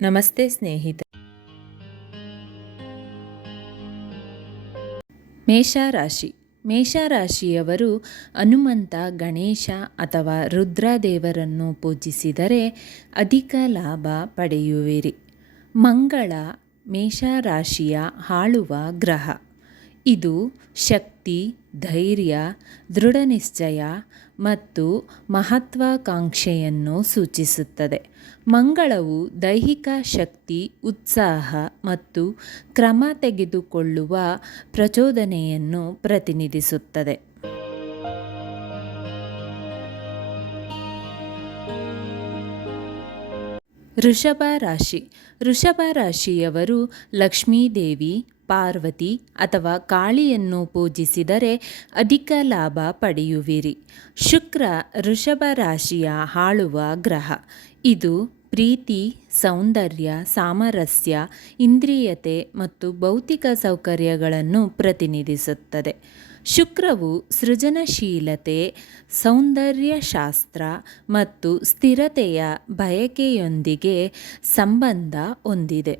ನಮಸ್ತೆ ಸ್ನೇಹಿತರೆ. ಮೇಷರಾಶಿ. ಮೇಷರಾಶಿಯವರು ಹನುಮಂತ, ಗಣೇಶ ಅಥವಾ ರುದ್ರದೇವರನ್ನು ಪೂಜಿಸಿದರೆ ಅಧಿಕ ಲಾಭ ಪಡೆಯುವಿರಿ. ಮಂಗಳ ಮೇಷರಾಶಿಯ ಆಳುವ ಗ್ರಹ. ಇದು ಶಕ್ತಿ, ಧೈರ್ಯ, ದೃಢನಿಶ್ಚಯ ಮತ್ತು ಮಹತ್ವಾಕಾಂಕ್ಷೆಯನ್ನು ಸೂಚಿಸುತ್ತದೆ. ಮಂಗಳವು ದೈಹಿಕ ಶಕ್ತಿ, ಉತ್ಸಾಹ ಮತ್ತು ಕ್ರಮ ತೆಗೆದುಕೊಳ್ಳುವ ಪ್ರಚೋದನೆಯನ್ನು ಪ್ರತಿನಿಧಿಸುತ್ತದೆ. ವೃಷಭ ರಾಶಿ. ವೃಷಭ ರಾಶಿಯವರು ಲಕ್ಷ್ಮೀದೇವಿ, ಪಾರ್ವತಿ ಅಥವಾ ಕಾಳಿಯನ್ನು ಪೂಜಿಸಿದರೆ ಅಧಿಕ ಲಾಭ ಪಡೆಯುವಿರಿ. ಶುಕ್ರ ವೃಷಭ ರಾಶಿಯ ಆಳುವ ಗ್ರಹ. ಇದು ಪ್ರೀತಿ, ಸೌಂದರ್ಯ, ಸಾಮರಸ್ಯ, ಇಂದ್ರಿಯತೆ ಮತ್ತು ಭೌತಿಕ ಸೌಕರ್ಯಗಳನ್ನು ಪ್ರತಿನಿಧಿಸುತ್ತದೆ. ಶುಕ್ರವು ಸೃಜನಶೀಲತೆ, ಸೌಂದರ್ಯಶಾಸ್ತ್ರ ಮತ್ತು ಸ್ಥಿರತೆಯ ಬಯಕೆಯೊಂದಿಗೆ ಸಂಬಂಧ ಹೊಂದಿದೆ.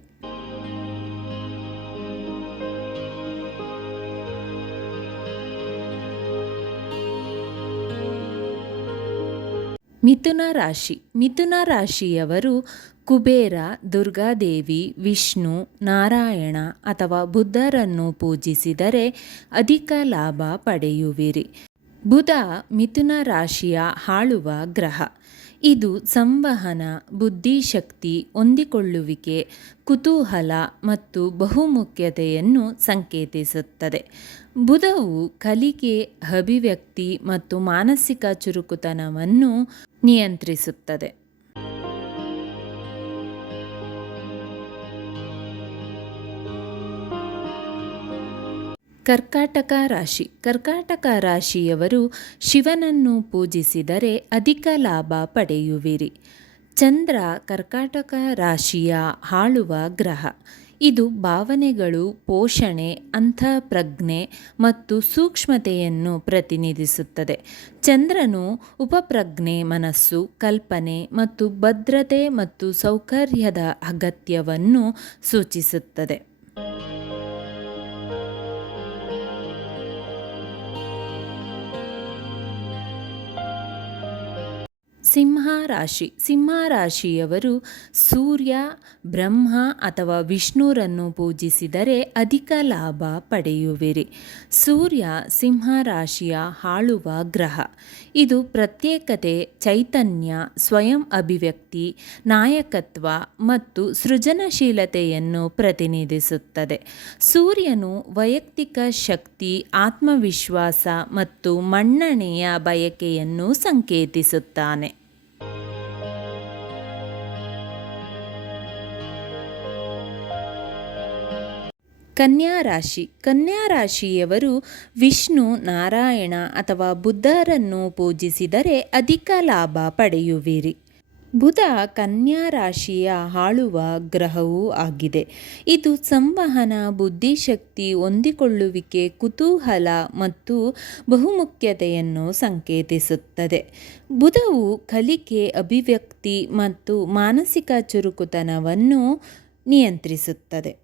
ಮಿಥುನ ರಾಶಿ. ಮಿಥುನ ರಾಶಿಯವರು ಕುಬೇರ, ದುರ್ಗಾದೇವಿ, ವಿಷ್ಣು, ನಾರಾಯಣ ಅಥವಾ ಬುದ್ಧರನ್ನು ಪೂಜಿಸಿದರೆ ಅಧಿಕ ಲಾಭ ಪಡೆಯುವಿರಿ. ಬುಧ ಮಿಥುನ ರಾಶಿಯ ಆಳುವ ಗ್ರಹ. ಇದು ಸಂವಹನ, ಬುದ್ಧಿಶಕ್ತಿ, ಹೊಂದಿಕೊಳ್ಳುವಿಕೆ, ಕುತೂಹಲ ಮತ್ತು ಬಹುಮುಖ್ಯತೆಯನ್ನು ಸಂಕೇತಿಸುತ್ತದೆ. ಬುಧವು ಕಲಿಕೆ, ಅಭಿವ್ಯಕ್ತಿ ಮತ್ತು ಮಾನಸಿಕ ಚುರುಕುತನವನ್ನು ನಿಯಂತ್ರಿಸುತ್ತದೆ. ಕರ್ಕಾಟಕ ರಾಶಿ. ಕರ್ಕಾಟಕ ರಾಶಿಯವರು ಶಿವನನ್ನು ಪೂಜಿಸಿದರೆ ಅಧಿಕ ಲಾಭ ಪಡೆಯುವಿರಿ. ಚಂದ್ರ ಕರ್ಕಾಟಕ ರಾಶಿಯ ಆಳುವ ಗ್ರಹ. ಇದು ಭಾವನೆಗಳು, ಪೋಷಣೆ, ಅಂತಃಪ್ರಜ್ಞೆ ಮತ್ತು ಸೂಕ್ಷ್ಮತೆಯನ್ನು ಪ್ರತಿನಿಧಿಸುತ್ತದೆ. ಚಂದ್ರನು ಉಪಪ್ರಜ್ಞೆ, ಮನಸ್ಸು, ಕಲ್ಪನೆ ಮತ್ತು ಭದ್ರತೆ ಮತ್ತು ಸೌಕರ್ಯದ ಅಗತ್ಯವನ್ನು ಸೂಚಿಸುತ್ತದೆ. ಸಿಂಹ ರಾಶಿ. ಸಿಂಹ ರಾಶಿಯವರು ಸೂರ್ಯ, ಬ್ರಹ್ಮ ಅಥವಾ ವಿಷ್ಣುರನ್ನು ಪೂಜಿಸಿದರೆ ಅಧಿಕ ಲಾಭ ಪಡೆಯುವಿರಿ. ಸೂರ್ಯ ಸಿಂಹ ರಾಶಿಯ ಆಳುವ ಗ್ರಹ. ಇದು ಪ್ರತ್ಯೇಕತೆ, ಚೈತನ್ಯ, ಸ್ವಯಂ ಅಭಿವ್ಯಕ್ತಿ, ನಾಯಕತ್ವ ಮತ್ತು ಸೃಜನಶೀಲತೆಯನ್ನು ಪ್ರತಿನಿಧಿಸುತ್ತದೆ. ಸೂರ್ಯನು ವೈಯಕ್ತಿಕ ಶಕ್ತಿ, ಆತ್ಮವಿಶ್ವಾಸ ಮತ್ತು ಮನ್ನಣೆಯ ಬಯಕೆಯನ್ನು ಸಂಕೇತಿಸುತ್ತಾನೆ. ಕನ್ಯಾ ರಾಶಿ. ಕನ್ಯಾ ರಾಶಿಯವರು ವಿಷ್ಣು, ನಾರಾಯಣ ಅಥವಾ ಬುದ್ಧರನ್ನು ಪೂಜಿಸಿದರೆ ಅಧಿಕ ಲಾಭ ಪಡೆಯುವಿರಿ. ಬುಧ ಕನ್ಯಾ ರಾಶಿಯ ಆಳುವ ಗ್ರಹವೂ ಆಗಿದೆ. ಇದು ಸಂವಹನ, ಬುದ್ಧಿಶಕ್ತಿ, ಹೊಂದಿಕೊಳ್ಳುವಿಕೆ, ಕುತೂಹಲ ಮತ್ತು ಬಹುಮುಖ್ಯತೆಯನ್ನು ಸಂಕೇತಿಸುತ್ತದೆ. ಬುಧವು ಕಲಿಕೆ, ಅಭಿವ್ಯಕ್ತಿ ಮತ್ತು ಮಾನಸಿಕ ಚುರುಕುತನವನ್ನು ನಿಯಂತ್ರಿಸುತ್ತದೆ.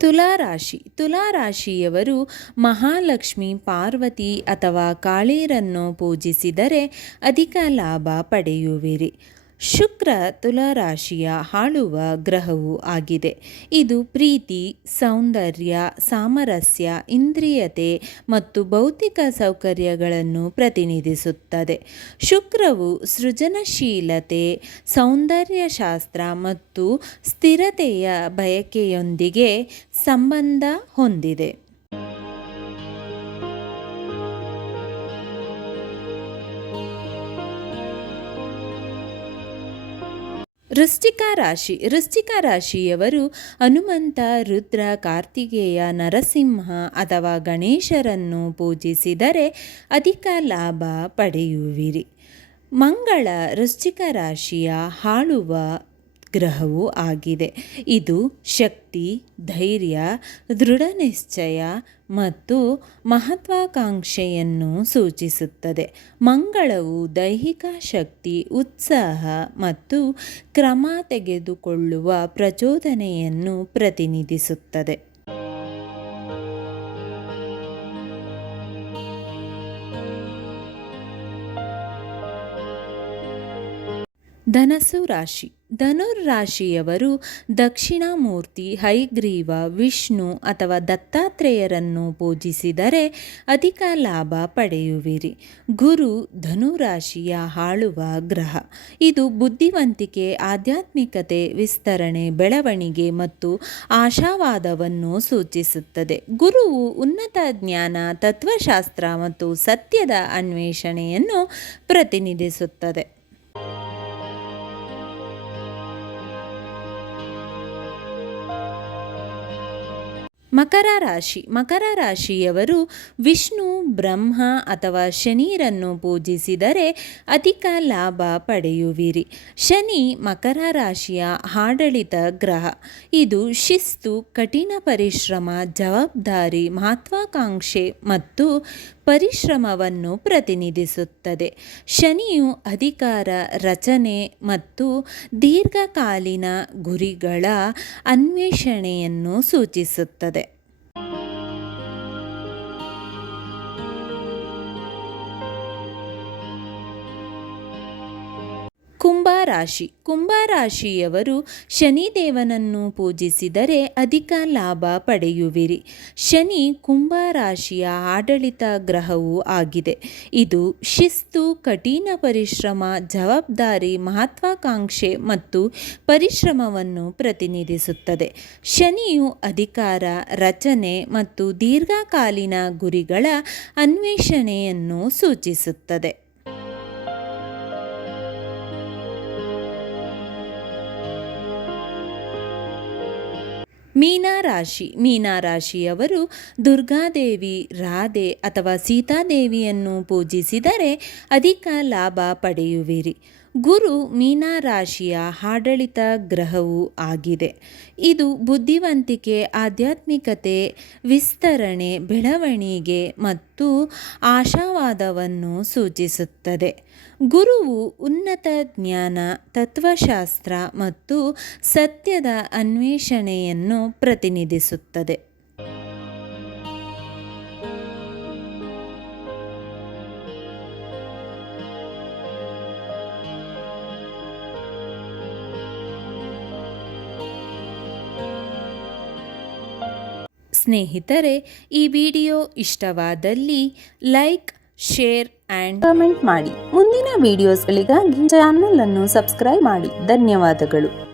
ತುಲಾರಾಶಿ. ತುಲಾರಾಶಿಯವರು ಮಹಾಲಕ್ಷ್ಮಿ, ಪಾರ್ವತಿ ಅಥವಾ ಕಾಳಿಯರನ್ನು ಪೂಜಿಸಿದರೆ ಅಧಿಕ ಲಾಭ ಪಡೆಯುವಿರಿ. ಶುಕ್ರ ತುಲಾರಾಶಿಯ ಆಳುವ ಗ್ರಹವೂ ಆಗಿದೆ. ಇದು ಪ್ರೀತಿ, ಸೌಂದರ್ಯ, ಸಾಮರಸ್ಯ, ಇಂದ್ರಿಯತೆ ಮತ್ತು ಭೌತಿಕ ಸೌಕರ್ಯಗಳನ್ನು ಪ್ರತಿನಿಧಿಸುತ್ತದೆ. ಶುಕ್ರವು ಸೃಜನಶೀಲತೆ, ಸೌಂದರ್ಯಶಾಸ್ತ್ರ ಮತ್ತು ಸ್ಥಿರತೆಯ ಬಯಕೆಯೊಂದಿಗೆ ಸಂಬಂಧ ಹೊಂದಿದೆ. ವೃಶ್ಚಿಕ ರಾಶಿ. ವೃಶ್ಚಿಕ ರಾಶಿಯವರು ಹನುಮಂತ, ರುದ್ರ, ಕಾರ್ತಿಕೇಯ, ನರಸಿಂಹ ಅಥವಾ ಗಣೇಶರನ್ನು ಪೂಜಿಸಿದರೆ ಅಧಿಕ ಲಾಭ ಪಡೆಯುವಿರಿ. ಮಂಗಳ ವೃಶ್ಚಿಕ ರಾಶಿಯ ಆಳುವ ಗ್ರಹವೂ ಆಗಿದೆ. ಇದು ಶಕ್ತಿ, ಧೈರ್ಯ, ದೃಢ ನಿಶ್ಚಯ ಮತ್ತು ಮಹತ್ವಾಕಾಂಕ್ಷೆಯನ್ನು ಸೂಚಿಸುತ್ತದೆ. ಮಂಗಳವು ದೈಹಿಕ ಶಕ್ತಿ, ಉತ್ಸಾಹ ಮತ್ತು ಕ್ರಮ ತೆಗೆದುಕೊಳ್ಳುವ ಪ್ರಚೋದನೆಯನ್ನು ಪ್ರತಿನಿಧಿಸುತ್ತದೆ. ಧನಸ್ಸು ರಾಶಿ. ಧನುರಾಶಿಯವರು ದಕ್ಷಿಣಾಮೂರ್ತಿ, ಹಯಗ್ರೀವ, ವಿಷ್ಣು ಅಥವಾ ದತ್ತಾತ್ರೇಯರನ್ನು ಪೂಜಿಸಿದರೆ ಅಧಿಕ ಲಾಭ ಪಡೆಯುವಿರಿ. ಗುರು ಧನುರಾಶಿಯ ಆಳುವ ಗ್ರಹ. ಇದು ಬುದ್ಧಿವಂತಿಕೆ, ಆಧ್ಯಾತ್ಮಿಕತೆ, ವಿಸ್ತರಣೆ, ಬೆಳವಣಿಗೆ ಮತ್ತು ಆಶಾವಾದವನ್ನು ಸೂಚಿಸುತ್ತದೆ. ಗುರುವು ಉನ್ನತ ಜ್ಞಾನ, ತತ್ವಶಾಸ್ತ್ರ ಮತ್ತು ಸತ್ಯದ ಅನ್ವೇಷಣೆಯನ್ನು ಪ್ರತಿನಿಧಿಸುತ್ತದೆ. ಮಕರ ರಾಶಿ. ಮಕರ ರಾಶಿಯವರು ವಿಷ್ಣು, ಬ್ರಹ್ಮ ಅಥವಾ ಶನಿರನ್ನು ಪೂಜಿಸಿದರೆ ಅಧಿಕ ಲಾಭ ಪಡೆಯುವಿರಿ. ಶನಿ ಮಕರ ರಾಶಿಯ ಆಡಳಿತ ಗ್ರಹ. ಇದು ಶಿಸ್ತು, ಕಠಿಣ ಪರಿಶ್ರಮ, ಜವಾಬ್ದಾರಿ, ಮಹತ್ವಾಕಾಂಕ್ಷೆ ಮತ್ತು ಪರಿಶ್ರಮವನ್ನು ಪ್ರತಿನಿಧಿಸುತ್ತದೆ. ಶನಿಯು ಅಧಿಕಾರ, ರಚನೆ ಮತ್ತು ದೀರ್ಘಕಾಲೀನ ಗುರಿಗಳ ಅನ್ವೇಷಣೆಯನ್ನು ಸೂಚಿಸುತ್ತದೆ. ಕುಂಭರಾಶಿ. ಕುಂಭರಾಶಿಯವರು ಶನಿದೇವನನ್ನು ಪೂಜಿಸಿದರೆ ಅಧಿಕ ಲಾಭ ಪಡೆಯುವಿರಿ. ಶನಿ ಕುಂಭರಾಶಿಯ ಆಡಳಿತ ಗ್ರಹವೂ ಆಗಿದೆ. ಇದು ಶಿಸ್ತು, ಕಠಿಣ ಪರಿಶ್ರಮ, ಜವಾಬ್ದಾರಿ, ಮಹತ್ವಾಕಾಂಕ್ಷೆ ಮತ್ತು ಪರಿಶ್ರಮವನ್ನು ಪ್ರತಿನಿಧಿಸುತ್ತದೆ. ಶನಿಯು ಅಧಿಕಾರ, ರಚನೆ ಮತ್ತು ದೀರ್ಘಕಾಲೀನ ಗುರಿಗಳ ಅನ್ವೇಷಣೆಯನ್ನು ಸೂಚಿಸುತ್ತದೆ. ಮೀನರಾಶಿ. ಮೀನರಾಶಿಯವರು ದುರ್ಗಾದೇವಿ, ರಾಧೆ ಅಥವಾ ಸೀತಾದೇವಿಯನ್ನು ಪೂಜಿಸಿದರೆ ಅಧಿಕ ಲಾಭ ಪಡೆಯುವಿರಿ. ಗುರು ಮೀನರಾಶಿಯ ಆಡಳಿತ ಗ್ರಹವೂ ಆಗಿದೆ. ಇದು ಬುದ್ಧಿವಂತಿಕೆ, ಆಧ್ಯಾತ್ಮಿಕತೆ, ವಿಸ್ತರಣೆ, ಬೆಳವಣಿಗೆ ಮತ್ತು ಆಶಾವಾದವನ್ನು ಸೂಚಿಸುತ್ತದೆ. ಗುರುವು ಉನ್ನತ ಜ್ಞಾನ, ತತ್ವಶಾಸ್ತ್ರ ಮತ್ತು ಸತ್ಯದ ಅನ್ವೇಷಣೆಯನ್ನು ಪ್ರತಿನಿಧಿಸುತ್ತದೆ. ಸ್ನೇಹಿತರೆ, ಈ ವಿಡಿಯೋ ಇಷ್ಟವಾದಲ್ಲಿ ಲೈಕ್, ಶೇರ್ ಆ್ಯಂಡ್ ಕಮೆಂಟ್ ಮಾಡಿ. ಮುಂದಿನ ವಿಡಿಯೋಸ್ಗಳಿಗಾಗಿ ಚಾನಲ್ ಅನ್ನು ಸಬ್ಸ್ಕ್ರೈಬ್ ಮಾಡಿ. ಧನ್ಯವಾದಗಳು.